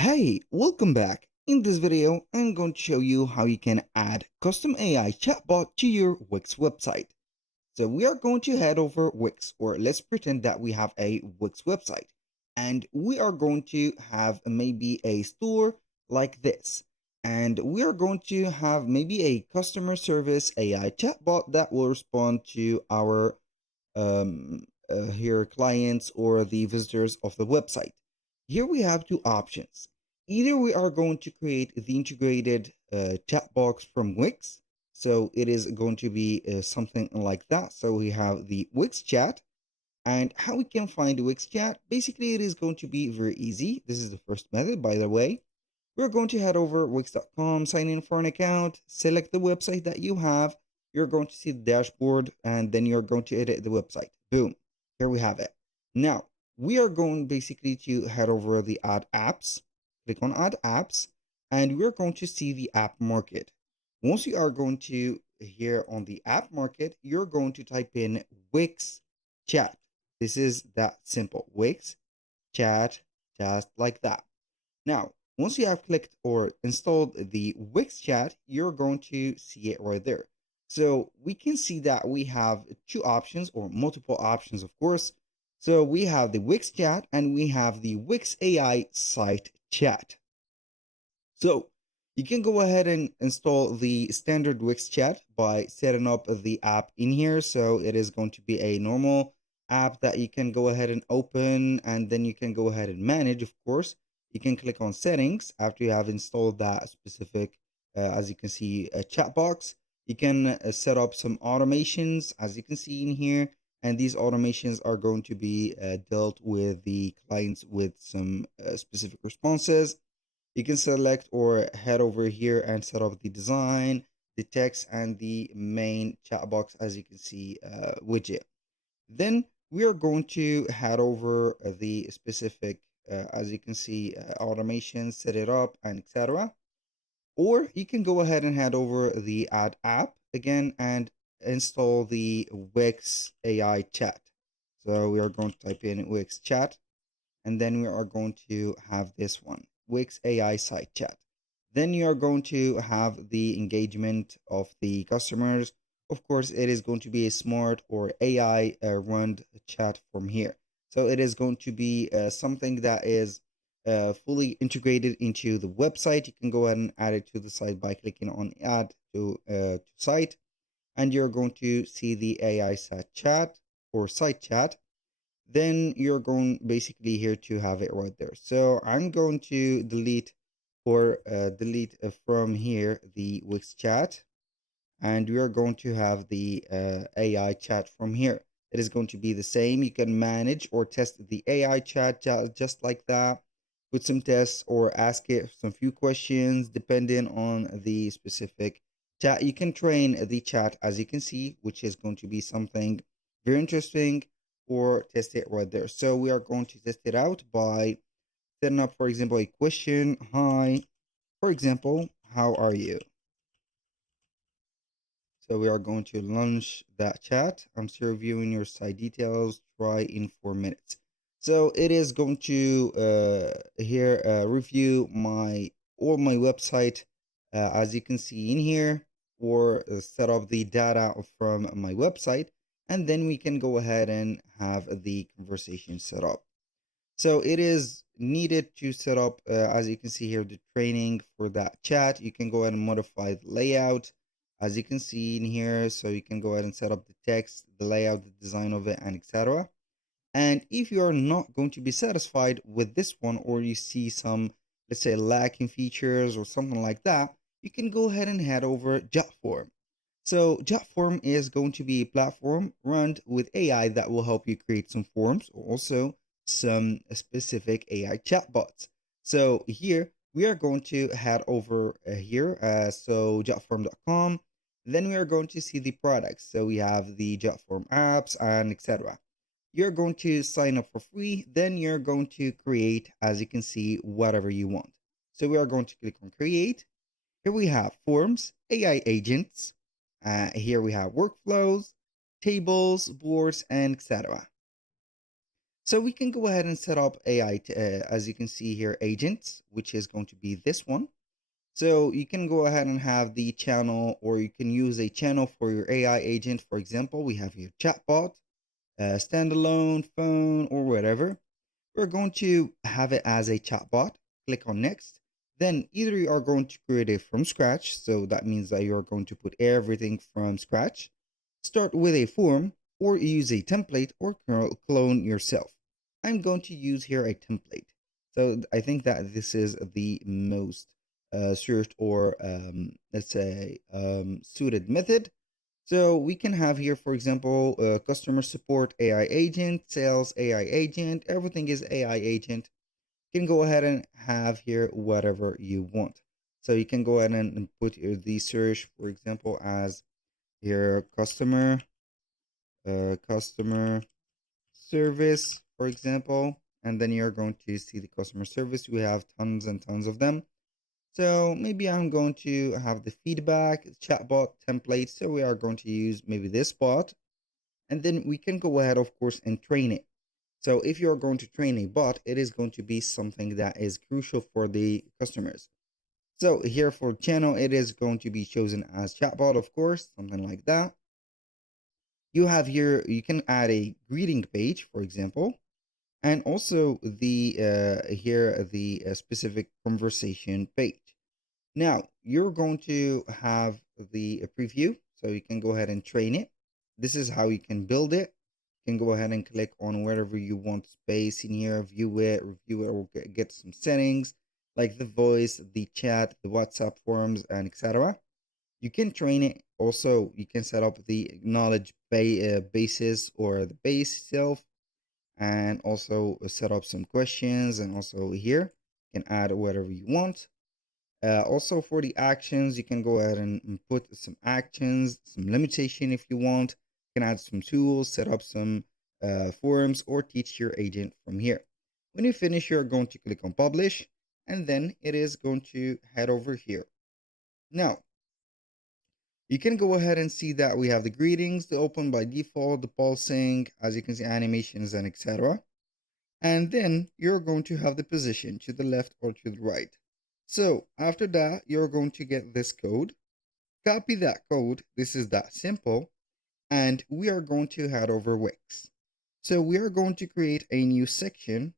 Hey, welcome back. In this video, I'm going to show you how you can add custom AI chatbot to your Wix website. So we are going to head over Wix, or let's pretend that we have a Wix website, and we are going to have maybe a store like this. And we are going to have maybe a customer service AI chatbot that will respond to our here clients or the visitors of the website. Here we have two options. Either we are going to create the integrated chat box from Wix. So it is going to be something like that. So we have the Wix chat, and how we can find the Wix chat. Basically, it is going to be very easy. This is the first method, by the way. We're going to head over wix.com, sign in for an account, select the website that you have. You're going to see the dashboard, and then you're going to edit the website. Boom. Here we have it. Now, we are going basically to head over the add apps, click on add apps, and we're going to see the app market. Once you are going to here on the app market, you're going to type in Wix chat. This is that simple. Wix chat, just like that. Now, once you have clicked or installed the Wix chat, you're going to see it right there. So we can see that we have two options or multiple options, of course. So we have the Wix chat and we have the Wix AI site chat. So you can go ahead and install the standard Wix chat by setting up the app in here. So it is going to be a normal app that you can go ahead and open, and then you can go ahead and manage, of course. You can click on settings after you have installed that specific, as you can see, a chat box. You can set up some automations, as you can see in here. And these automations are going to be dealt with the clients with some specific responses. You can select or head over here and set up the design, the text, and the main chat box, as you can see, widget. Then we are going to head over the specific, as you can see, automation, set it up, and etc. Or you can go ahead and head over the add app again and install the Wix AI chat. So we are going to type in Wix chat, and then we are going to have this one, Wix AI site chat. Then you are going to have the engagement of the customers. Of course, it is going to be a smart or AI run chat from here. So it is going to be something that is fully integrated into the website. You can go ahead and add it to the site by clicking on add to site, and you're going to see the AI site chat or site chat. Then you're going basically here to have it right there. So I'm going to delete from here the Wix chat, and we are going to have the AI chat from here. It is going to be the same. You can manage or test the AI chat just like that, put some tests or ask it some few questions depending on the specific chat. You can train the chat, as you can see, which is going to be something very interesting, or test it right there. So we are going to test it out by setting up, for example, a question. Hi, for example, how are you? So we are going to launch that chat. I'm still reviewing your site details. Try in 4 minutes. So it is going to here review all my website, as you can see in here, or set up the data from my website, and then we can go ahead and have the conversation set up. So it is needed to set up, as you can see here, the training for that chat. You can go ahead and modify the layout, as you can see in here. So you can go ahead and set up the text, the layout, the design of it, and etc. And if you are not going to be satisfied with this one, or you see some, let's say, lacking features or something like that, you can go ahead and head over Jotform. So Jotform is going to be a platform run with AI that will help you create some forms, or also some specific AI chatbots. So here we are going to head over here. So jotform.com. Then we are going to see the products. So we have the Jotform apps and etc. You're going to sign up for free. Then you're going to create, as you can see, whatever you want. So we are going to click on create. Here we have forms, AI agents. Here we have workflows, tables, boards, and etc. So we can go ahead and set up AI, as you can see here, agents, which is going to be this one. So you can go ahead and have the channel, or you can use a channel for your AI agent. For example, we have your chatbot, standalone, phone, or whatever. We're going to have it as a chatbot. Click on next. Then either you are going to create it from scratch. So that means that you're going to put everything from scratch. Start with a form or use a template or clone yourself. I'm going to use here a template. So I think that this is the most searched or let's say suited method. So we can have here, for example, customer support AI agent, sales AI agent, everything is AI agent. You can go ahead and have here whatever you want. So you can go ahead and put the search, for example, as here customer service, for example, and then you're going to see the customer service. We have tons and tons of them. So maybe I'm going to have the feedback chatbot template. So we are going to use maybe this bot, and then we can go ahead, of course, and train it. So if you're going to train a bot, it is going to be something that is crucial for the customers. So here for channel, it is going to be chosen as chatbot, of course, something like that. You have here, you can add a greeting page, for example, and also the here the specific conversation page. Now you're going to have the preview, so you can go ahead and train it. This is how you can build it. You can go ahead and click on wherever you want space in here, view it, review it, or get some settings like the voice, the chat, the WhatsApp forums, and etc. You can train it. Also, you can set up the knowledge basis or the base itself, and also set up some questions. And also here, you can add whatever you want. Also for the actions, you can go ahead and put some actions, some limitation if you want. You can add some tools, set up some forums, or teach your agent from here. When you finish, you're going to click on publish, and then it is going to head over here. Now, you can go ahead and see that we have the greetings, the open by default, the pulsing, as you can see, animations, and etc. And then you're going to have the position to the left or to the right. So after that, you're going to get this code, copy that code. This is that simple. And we are going to head over Wix. So we are going to create a new section,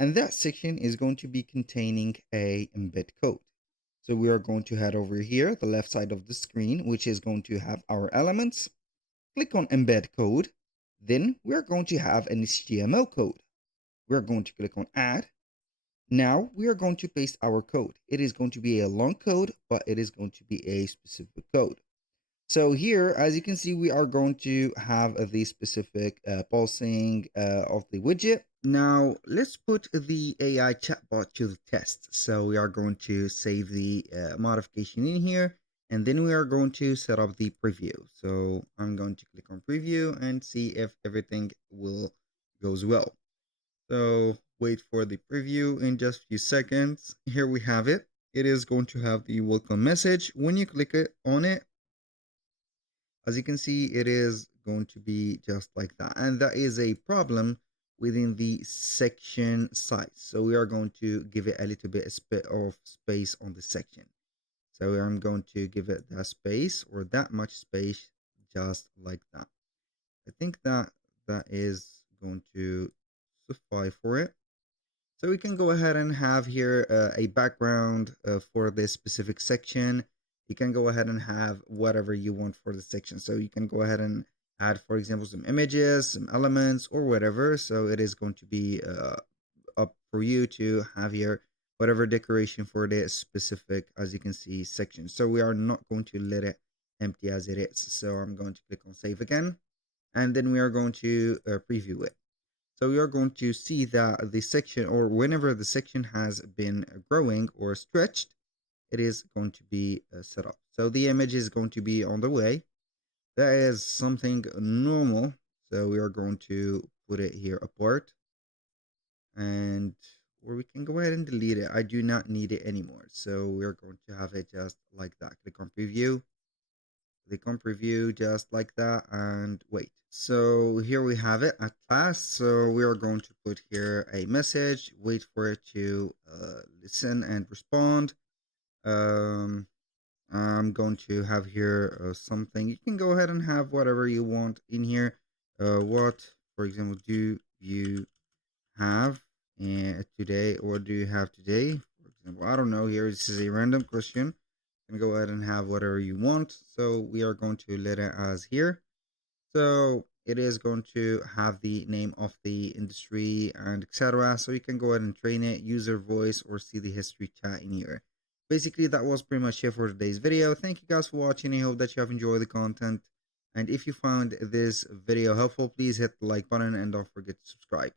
and that section is going to be containing a embed code. So we are going to head over here, the left side of the screen, which is going to have our elements. Click on embed code. Then we're going to have an HTML code. We're going to click on add. Now we are going to paste our code. It is going to be a long code, but it is going to be a specific code. So here, as you can see, we are going to have the specific pulsing of the widget. Now let's put the AI chatbot to the test. So we are going to save the modification in here, and then we are going to set up the preview. So I'm going to click on preview and see if everything will goes well. So wait for the preview in just a few seconds. Here we have it. It is going to have the welcome message. When you click it on it, as you can see, it is going to be just like that. And that is a problem within the section size. So we are going to give it a little bit of space on the section. So I'm going to give it that space or that much space just like that. I think that that is going to suffice for it. So we can go ahead and have here a background for this specific section. You can go ahead and have whatever you want for the section. So you can go ahead and add, for example, some images, some elements, or whatever. So it is going to be up for you to have here whatever decoration for this specific, as you can see, section. So we are not going to let it empty as it is. So I'm going to click on save again, and then we are going to preview it. So we are going to see that the section, or whenever the section has been growing or stretched, it is going to be set up. So the image is going to be on the way. That is something normal. So we are going to put it here apart, and or we can go ahead and delete it. I do not need it anymore. So we're going to have it just like that. Click on preview. click on preview just like that and wait. So here we have it at last. So we are going to put here a message, wait for it to listen and respond. Um, I'm going to have here something. You can go ahead and have whatever you want in here. What, for example, do you have today? What do you have today? For example, I don't know. Here, this is a random question. You can go ahead and have whatever you want. So we are going to let it as here. So it is going to have the name of the industry and etc. So you can go ahead and train it, use your voice, or see the history chat in here. Basically, that was pretty much it for today's video. Thank you guys for watching. I hope that you have enjoyed the content. And if you found this video helpful, please hit the like button and don't forget to subscribe.